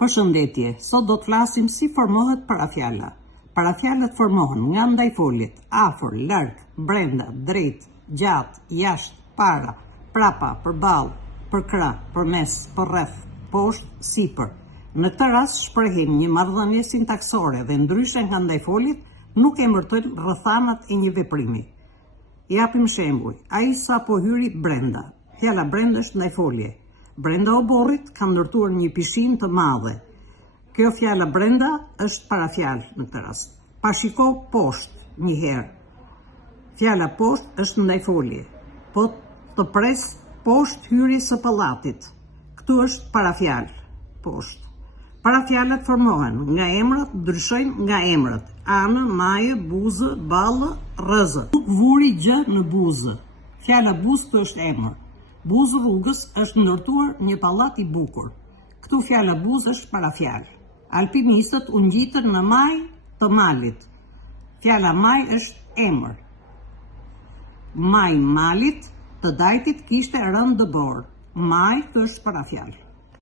Përshëndetje, sot do të flasim si formohet parafjala. Parafjalat formohen nga ndajfolit, afër, larg, brenda, drejt, gjatë, jashtë, para, prapa, përballë, përkrah, përmes, përreth, poshtë, sipër. Në këtë rast shprehim një marrëdhënie sintaksore dhe ndryshe nga ndajfolit nuk emërtojmë rrethanat e një veprimi. Japim shembuj, ai sapo hyri brenda. Fjala brenda është ndajfolje. Brenda oborrit ka ndërtuar një pishinë të madhe. Kjo fjala brenda është parafjalë në këtë rast. Pashiko poshtë një herë. Fjala poshtë është ndajfolje. Po të pres poshtë hyrjes së pallatit. Këtu është parafjalë, poshtë. Parafjalat formohen nga emrat, ndryshojnë nga emrat. Anë, majë, buzë, ballë, rrëzë. Nuk vuri gjë në buzë. Fjala buzë këtu është emër. Buzë rrugës është ndërtuar një pallat i bukur. Këtu fjala buzë është parafjalë. Alpinistët u ngjitën në maj të malit. Fjala maj është emër. Maj malit të dajtit kishte rënë dëbor. Maj është parafjalë.